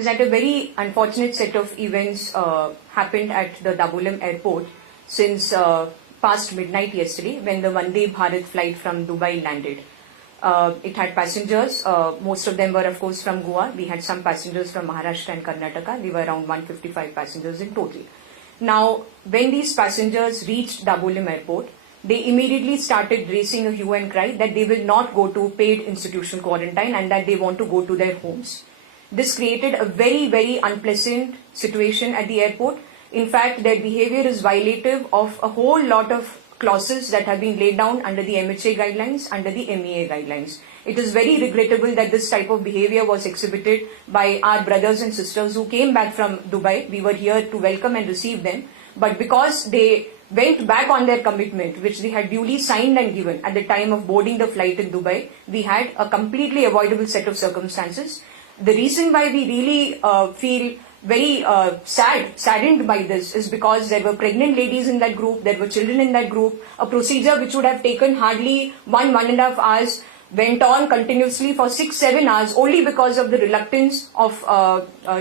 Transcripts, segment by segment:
is that a very unfortunate set of events happened at the Dabolim airport since past midnight yesterday when the Vande Bharat flight from Dubai landed. It had passengers, most of them were of course from Goa. We had some passengers from Maharashtra and Karnataka. We were around 155 passengers in total. Now, when these passengers reached Dabolim airport, they immediately started raising a hue and cry that they will not go to paid institutional quarantine and that they want to go to their homes. This created a very, very unpleasant situation at the airport. In fact, their behavior is violative of a whole lot of clauses that have been laid down under the MHA guidelines, under the MEA guidelines. It is very regrettable that this type of behavior was exhibited by our brothers and sisters who came back from Dubai. We were here to welcome and receive them. But because they went back on their commitment, which they had duly signed and given at the time of boarding the flight in Dubai, we had a completely avoidable set of circumstances. The reason why we really feel very saddened by this is because there were pregnant ladies in that group, there were children in that group. A procedure which would have taken hardly 1.5 hours went on continuously for 6-7 hours only because of the reluctance of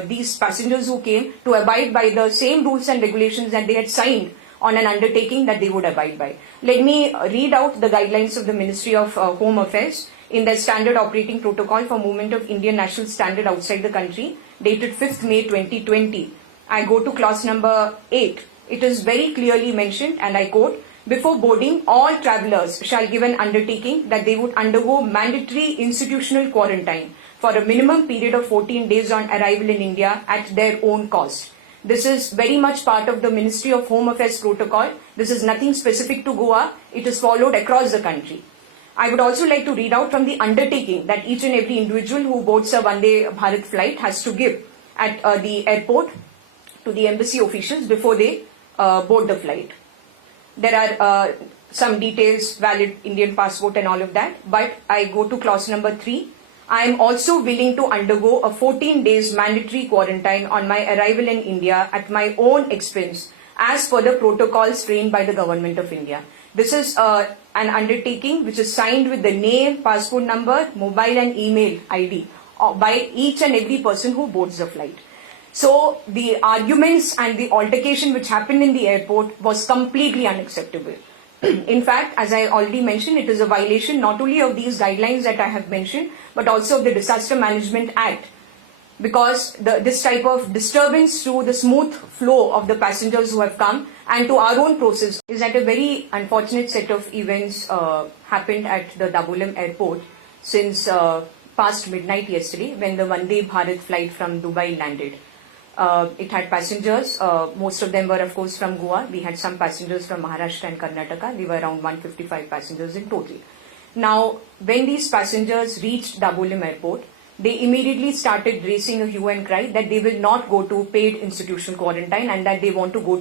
these passengers who came to abide by the same rules and regulations that they had signed on an undertaking that they would abide by. Let me read out the guidelines of the Ministry of Home Affairs in their standard operating protocol for movement of Indian national standard outside the country, dated 5th May 2020. I go to clause number 8. It is very clearly mentioned, and I quote, "Before boarding, all travellers shall give an undertaking that they would undergo mandatory institutional quarantine for a minimum period of 14 days on arrival in India at their own cost." This is very much part of the Ministry of Home Affairs protocol. This is nothing specific to Goa. It is followed across the country. I would also like to read out from the undertaking that each and every individual who boards a Vande Bharat flight has to give at the airport to the embassy officials before they board the flight. There are some details, valid Indian passport and all of that, but I go to clause number 3. I am also willing to undergo a 14 days mandatory quarantine on my arrival in India at my own expense as per the protocols framed by the Government of India. This is an undertaking which is signed with the name, passport number, mobile and email ID by each and every person who boards the flight. So the arguments and the altercation which happened in the airport was completely unacceptable. In fact, as I already mentioned, it is a violation not only of these guidelines that I have mentioned, but also of the Disaster Management Act, because this type of disturbance to the smooth flow of the passengers who have come and to our own process is that a very unfortunate set of events happened at the Dabolim airport since past midnight yesterday when the Vande Bharat flight from Dubai landed. It had passengers, most of them were of course from Goa. We had some passengers from Maharashtra and Karnataka. We were around 155 passengers in total. Now, when these passengers reached Dabolim airport, they immediately started raising a hue and cry that they will not go to paid institutional quarantine and that they want to go